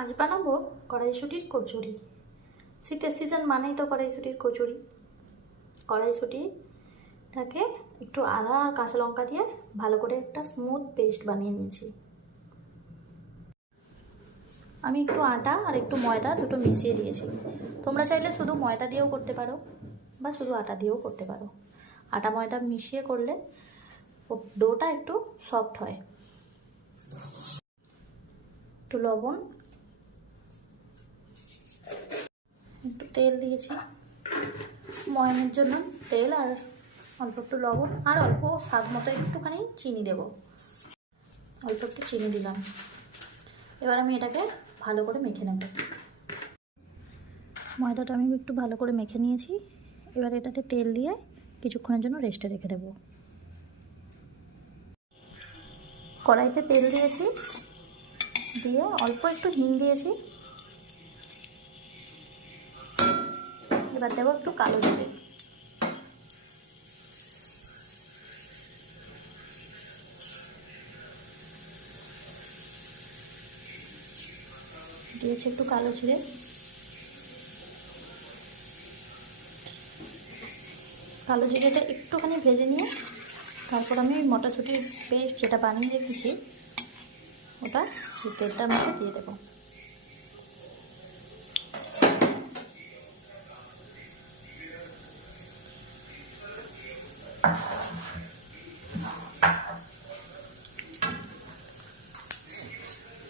আজ বানাবো কড়াইশুঁটির কচুরি। শীতের সিজন মানেই তো কড়াইশুঁটির কচুরি। কড়াইশুঁটিটাকে একটু আদা আর কাঁচা লঙ্কা দিয়ে ভালো করে একটা স্মুথ পেস্ট বানিয়ে নিয়েছি। আমি একটু আটা আর একটু ময়দা দুটো মিশিয়ে দিয়েছি। তোমরা চাইলে শুধু ময়দা দিয়েও করতে পারো বা শুধু আটা দিয়েও করতে পারো। আটা ময়দা মিশিয়ে করলে ডোটা একটু সফট হয়। একটু লবণ, একটু তেল দিয়েছি ময়ামের জন্য, তেল আর অল্প একটু লবণ আর অল্প স্বাদ মতো একটুখানি চিনি দেব। অল্প একটু চিনি দিলাম। এবার আমি এটাকে ভালো করে মেখে নেব। ময়দাটা আমি একটু ভালো করে মেখে নিয়েছি। এবার এটাতে তেল দিয়ে কিছুক্ষণের জন্য রেস্টে রেখে দেব। কড়াইতে তেল দিয়েছি, দিয়ে অল্প একটু হিং দিয়েছি। এবার দেবো একটু কালো জিরে, দিয়েছি একটু কালো জিরে। কালো জিরেটা একটুখানি ভেজে নিয়ে তারপর আমি মটরশুঁটির পেস্ট যেটা বানিয়ে রেখেছি ওটা এই তেলটার মধ্যে দিয়ে দেবো।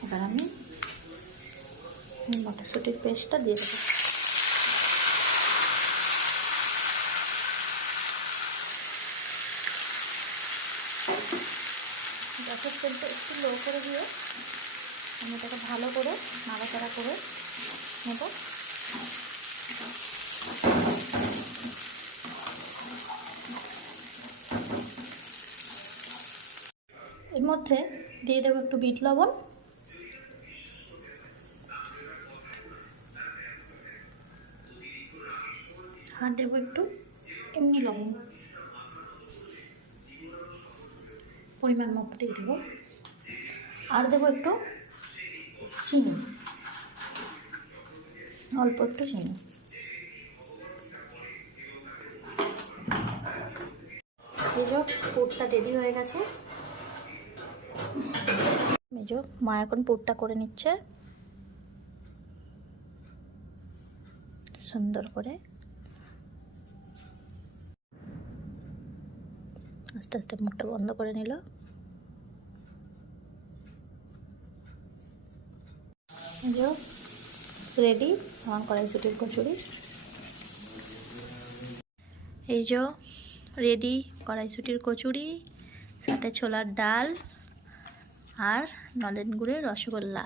এবার আমি মটরশুঁটির পেস্টটা দিয়ে দেবো। গ্যাসের তেলটা একটু লো করে দিয়ে আমি এটাকে ভালো করে নাড়াচাড়া করে নেব। এর মধ্যে দিয়ে দেবো একটু বিট লবণ, আর দেবো একটু এমনি লবণ, পরিমাণ মতো দিয়ে দেবো। আর দেবো একটু চিনি, অল্প একটু চিনি। এই যে পুরটা রেডি হয়ে গেছে। মেজো মা এখন পুরটা করে নিচ্ছে সুন্দর করে। আস্তে আস্তে মুখটা বন্ধ করে নিল। রেডি আমার কড়াইশুঁটির কচুরি। এই যে রেডি কড়াইশুঁটির কচুরি, সাথে ছোলার ডাল আর নলেন গুড়ের রসগোল্লা।